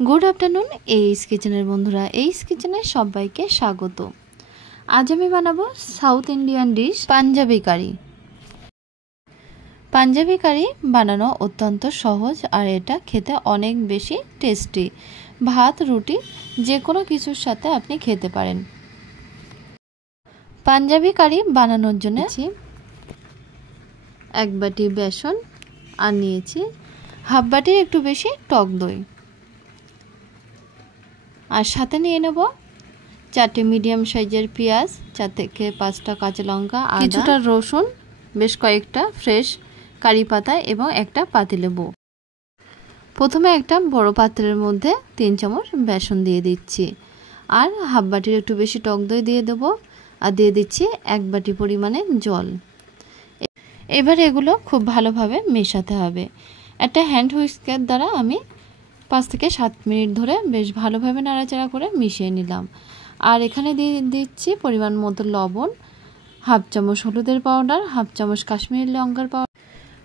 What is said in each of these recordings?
Good afternoon S किचेनर बंधुरा S किचेने सबाइके स्वागत। आज आमी बानाबो साउथ इंडियान डिश पांजाबी कारी। पांजाबी कारी बानानो अत्यंत सहज और एटा खेते अनेक बेशी टेस्टी। भात रुटी जे कोनो किछुर साथे आपनि खेते पारेन। पांजाबी कारी बानानोर जोन्नो एक बाटी बेसन और नियेछि हाफ बाटिर एकटु बेशी टक दई और साथे निये नेब 4टे मीडियम साइजेर पेঁয়াজ 4 থেকে 5টা काँचा लंका কিছুটা रसुन बेश कयेकटा फ्रेश कारी पाता एबं एकटा पातिलेबु। प्रथमे एकटा बड़ पात्रेर मध्य 3 चामच बेसन दिए दिচ্ছি और हाफ बाटिर एकटु बेशी टक दई दिए देब और दिए दिচ্ছি 1 बाटी परिमाणे जल। एबार एगुलो खूब भालोभाबे मेशाते हबे। একটা হ্যান্ড হুইস্কের দ্বারা আমি 5 থেকে 7 মিনিট ধরে বেশ ভালোভাবে নাড়াচাড়া করে মিশিয়ে নিলাম। আর এখানে দিয়ে দিচ্ছি পরিমাণ মতো লবণ, হাফ চামচ হলুদের পাউডার, হাফ চামচ কাশ্মীরি লঙ্কার পাউডার,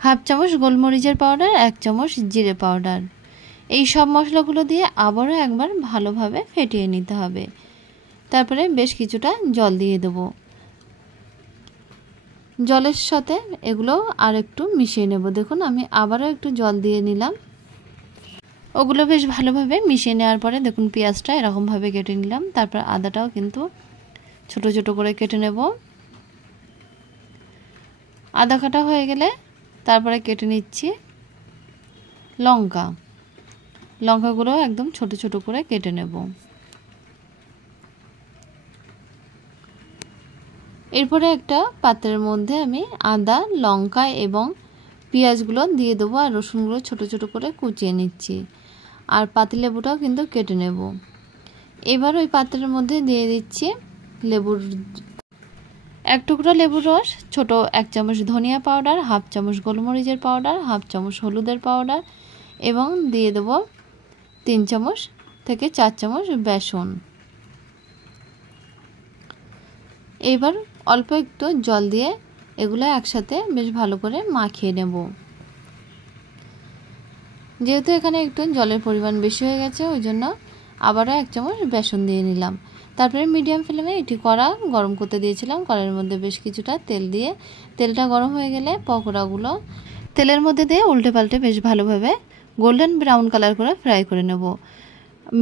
হাফ চামচ গোলমরিচের পাউডার, 1 চামচ জিরে পাউডার। এই সব মশলাগুলো দিয়ে আবারও একবার ভালোভাবে ফেটিয়ে নিতে হবে। তারপরে বেশ কিছুটা জল দিয়ে দেব। জলের সাথে এগুলো আর একটু মিশিয়ে নেব। দেখুন আমি আবারও একটু জল দিয়ে নিলাম। ওগুলো বেশ ভালোভাবে মিশিয়ে নেওয়ার পরে দেখুন পেঁয়াজটা এরকমভাবে কেটে নিলাম। তারপর আদাটাও কিন্তু ছোট ছোট করে কেটে নেব। আদা কাটা হয়ে গেলে তারপরে কেটে নিচ্ছি লঙ্কা। লঙ্কাগুলো একদম ছোট ছোট করে কেটে নেব। এরপরে একটা পাত্রের মধ্যে আমি আদা, লঙ্কা এবং পেঁয়াজগুলো দিয়ে দেবো আর রসুনগুলো ছোট ছোট করে কুচিয়ে নিচ্ছি আর পাতিলেবুটাও কিন্তু কেটে নেব। এবার ওই পাত্রের মধ্যে দিয়ে দিচ্ছি লেবুর 1 টুকরা লেবুর রস, ছোট 1 চামচ ধনিয়া পাউডার, হাফ চামচ গোলমরিচের পাউডার, হাফ চামচ হলুদের পাউডার এবং দিয়ে দেব 3 চামচ থেকে 4 চামচ বেসন। এবার অল্প একটু জল দিয়ে এগুলো একসাথে বেশ ভালো করে মাখিয়ে নেব। যেহেতু এখানে একটু জলের পরিমাণ বেশি হয়ে গেছে ওই জন্য আবারও 1 চামচ বেসন দিয়ে নিলাম। তারপরে মিডিয়াম ফ্লেমে এটি কড়া গরম করতে দিয়েছিলাম। কড়াইয়ের মধ্যে বেশ কিছুটা তেল দিয়ে তেলটা গরম হয়ে গেলে পকোড়াগুলো তেলের মধ্যে দিয়ে উল্টে পাল্টে বেশ ভালোভাবে গোল্ডেন ব্রাউন কালার করে ফ্রাই করে নেব।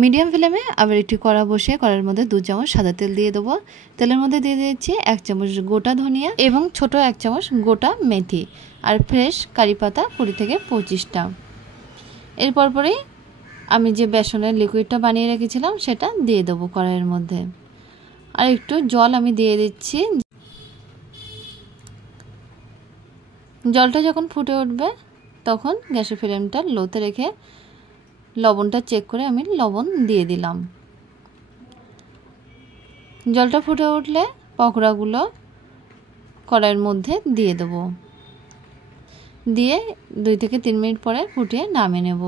মিডিয়াম ফ্লেমে আবার একটি কড়া বসিয়ে কড়াইয়ের মধ্যে 2 চামচ সাদা তেল দিয়ে দেবো। তেলের মধ্যে দিয়ে দিচ্ছি 1 চামচ গোটা ধনিয়া এবং ছোট 1 চামচ গোটা মেথি আর ফ্রেশ কারি পাতা 20 থেকে 25টা। এরপর পরেই আমি যে বেসনের লিকুইডটা বানিয়ে রেখেছিলাম সেটা দিয়ে দেবো কড়াইয়ের মধ্যে আর একটু জল আমি দিয়ে দিচ্ছি। জলটা যখন ফুটে উঠবে তখন গ্যাসের ফ্লেমটা লোতে রেখে লবণটা চেক করে আমি লবণ দিয়ে দিলাম। জলটা ফুটে উঠলে পকোড়াগুলো কড়াইয়ের মধ্যে দিয়ে দেব। দিয়ে 2 থেকে 3 মিনিট পরে ফুটিয়ে নামিয়ে নেব।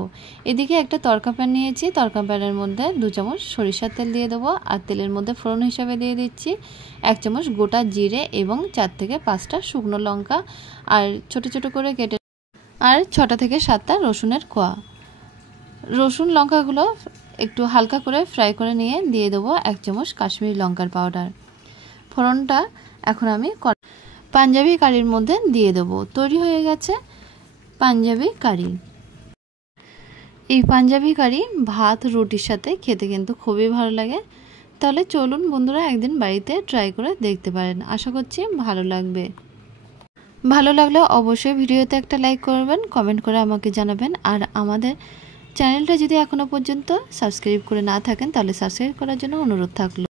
এদিকে একটা তড়কা প্যান নিয়েছি। তড়কা প্যানের মধ্যে 2 চামচ সরিষার তেল দিয়ে দেবো আর তেলের মধ্যে ফোড়ন হিসাবে দিয়ে দিচ্ছি 1 চামচ গোটা জিরে এবং 4 থেকে 5টা শুকনো লঙ্কা আর ছোট ছোট করে কেটে আর 6টা থেকে 7টা রসুনের কোয়া। রসুন লঙ্কাগুলো একটু হালকা করে ফ্রাই করে নিয়ে দিয়ে দেবো 1 চামচ কাশ্মীরি লঙ্কার পাউডার। ফোড়নটা এখন আমি পাঞ্জাবি কারির মধ্যে দিয়ে দেবো। তৈরি হয়ে গেছে পাঞ্জাবি কারি। এই পাঞ্জাবি কারি ভাত রুটির সাথে খেতে কিন্তু খুবই ভালো লাগে। তাহলে চলুন বন্ধুরা একদিন বাড়িতে ট্রাই করে দেখতে পারেন। আশা করছি ভালো লাগবে। ভালো লাগলে অবশ্যই ভিডিওতে একটা লাইক করবেন, কমেন্ট করে আমাকে জানাবেন আর আমাদের চ্যানেলটা যদি এখনো পর্যন্ত সাবস্ক্রাইব করে না থাকেন তাহলে সাবস্ক্রাইব করার জন্য অনুরোধ থাকলো।